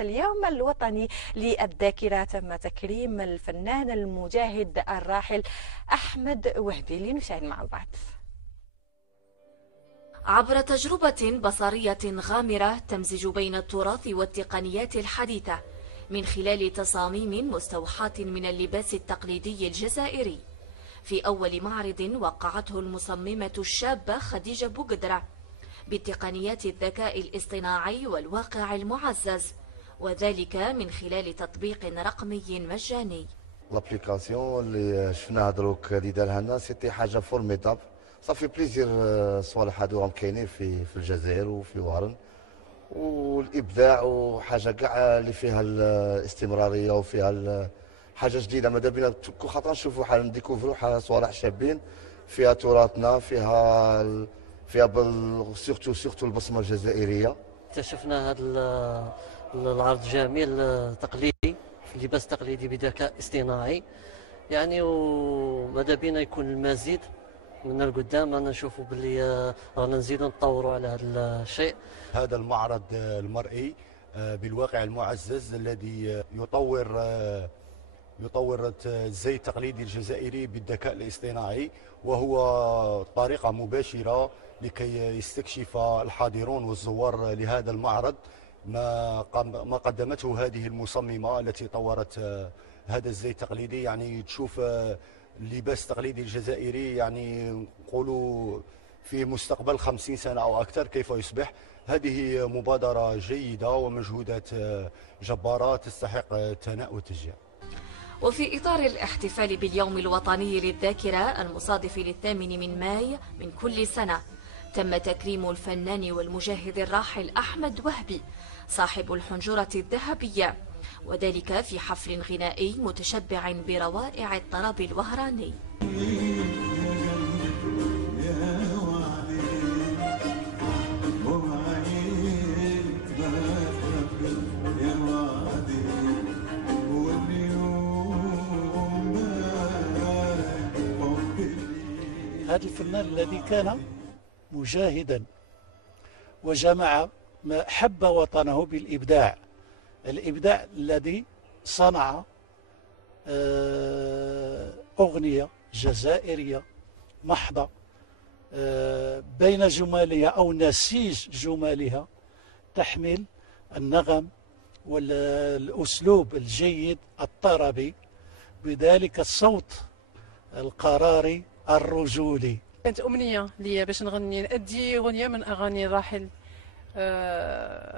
اليوم الوطني للذاكرة تم تكريم الفنان المجاهد الراحل أحمد وهبي. لنشاهد مع بعض. عبر تجربة بصرية غامرة تمزج بين التراث والتقنيات الحديثة من خلال تصاميم مستوحاة من اللباس التقليدي الجزائري، في أول معرض وقعته المصممة الشابة خديجة بوقدرة بتقنيات الذكاء الاصطناعي والواقع المعزز، وذلك من خلال تطبيق رقمي مجاني. لابليكاسيون اللي شفناها دروك اللي دارها لنا سيتي حاجه فورميدابل، صافي بليزير. الصوالح هادو راهم كاينين في الجزائر وفي وهران، والابداع وحاجه كاع اللي فيها الاستمراريه وفيها حاجه جديده. ماذا بينا كل خطره نشوفوا حاجه نديكوفروا صوالح شابين فيها تراثنا، فيها سورتو البصمه الجزائريه. اكتشفنا هذا العرض جميل تقليدي، لباس تقليدي بذكاء اصطناعي يعني، وماذا بينا يكون المزيد من القدام. انا نشوفوا باللي رانا نزيدوا نطوروا على هذا الشيء. هذا المعرض المرئي بالواقع المعزز الذي يطور الزي التقليدي الجزائري بالذكاء الاصطناعي، وهو طريقة مباشرة لكي يستكشف الحاضرون والزوار لهذا المعرض ما قدمته هذه المصممة التي طورت هذا الزي التقليدي. يعني تشوف اللباس التقليدي الجزائري، يعني نقولوا في مستقبل 50 سنة أو أكثر كيف يصبح. هذه مبادرة جيدة ومجهودات جبارة تستحق الثناء والتشجيع. وفي إطار الاحتفال باليوم الوطني للذاكرة المصادف للثامن من ماي من كل سنة، تم تكريم الفنان والمجاهد الراحل أحمد وهبي صاحب الحنجرة الذهبية، وذلك في حفل غنائي متشبع بروائع الطرب الوهراني. هذا الفنان الذي كان مجاهدا وجمع ما حب وطنه بالإبداع، الإبداع الذي صنع أغنية جزائرية محضة بين جمالها أو نسيج جمالها تحمل النغم والأسلوب الجيد الطربي بذلك الصوت القراري الرجولي. كانت أمنية لي باش نأدي أغنية من أغاني الراحل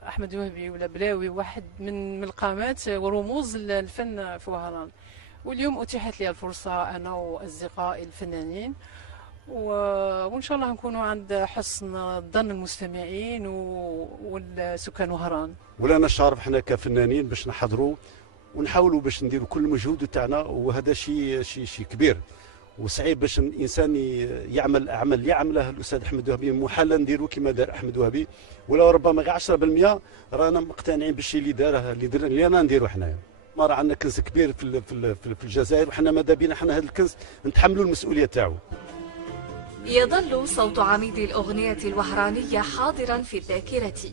أحمد وهبي ولا بلاوي، واحد من القامات ورموز الفن في وهران. واليوم أتيحت لي الفرصة أنا وأصدقائي الفنانين، وإن شاء الله نكونوا عند حسن ظن المستمعين والسكان وهران. ولنا الشرف احنا كفنانين باش نحضروا ونحاولوا باش نديروا كل المجهود تاعنا، وهذا شيء كبير وصعيب باش الانسان يعمل اعمال اللي يعمله الاستاذ احمد وهبي. محال نديروا كما دار احمد وهبي، ولا ربما غير 10% رانا مقتنعين بالشيء اللي داره اللي رانا نديروا حنايا. ما راه عندنا كنز كبير في الجزائر، وحنا ماذا بينا حنا هذا الكنز نتحملوا المسؤوليه تاعو. يظل صوت عميد الأغنية الوهرانية حاضرا في الذاكرة،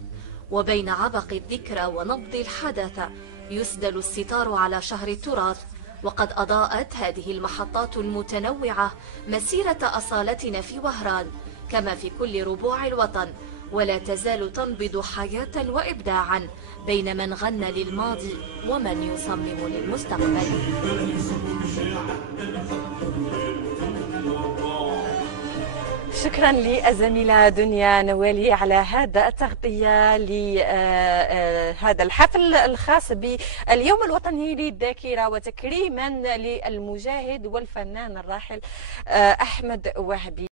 وبين عبق الذكرى ونبض الحداثة يسدل الستار على شهر التراث. وقد أضاءت هذه المحطات المتنوعة مسيرة أصالتنا في وهران كما في كل ربوع الوطن، ولا تزال تنبض حياة وإبداعا بين من غنى للماضي ومن يصمم للمستقبل. شكرا للزميلة دنيا نوالي على هذا التغطية لهذا الحفل الخاص باليوم الوطني للذاكرة وتكريما للمجاهد والفنان الراحل أحمد وهبي.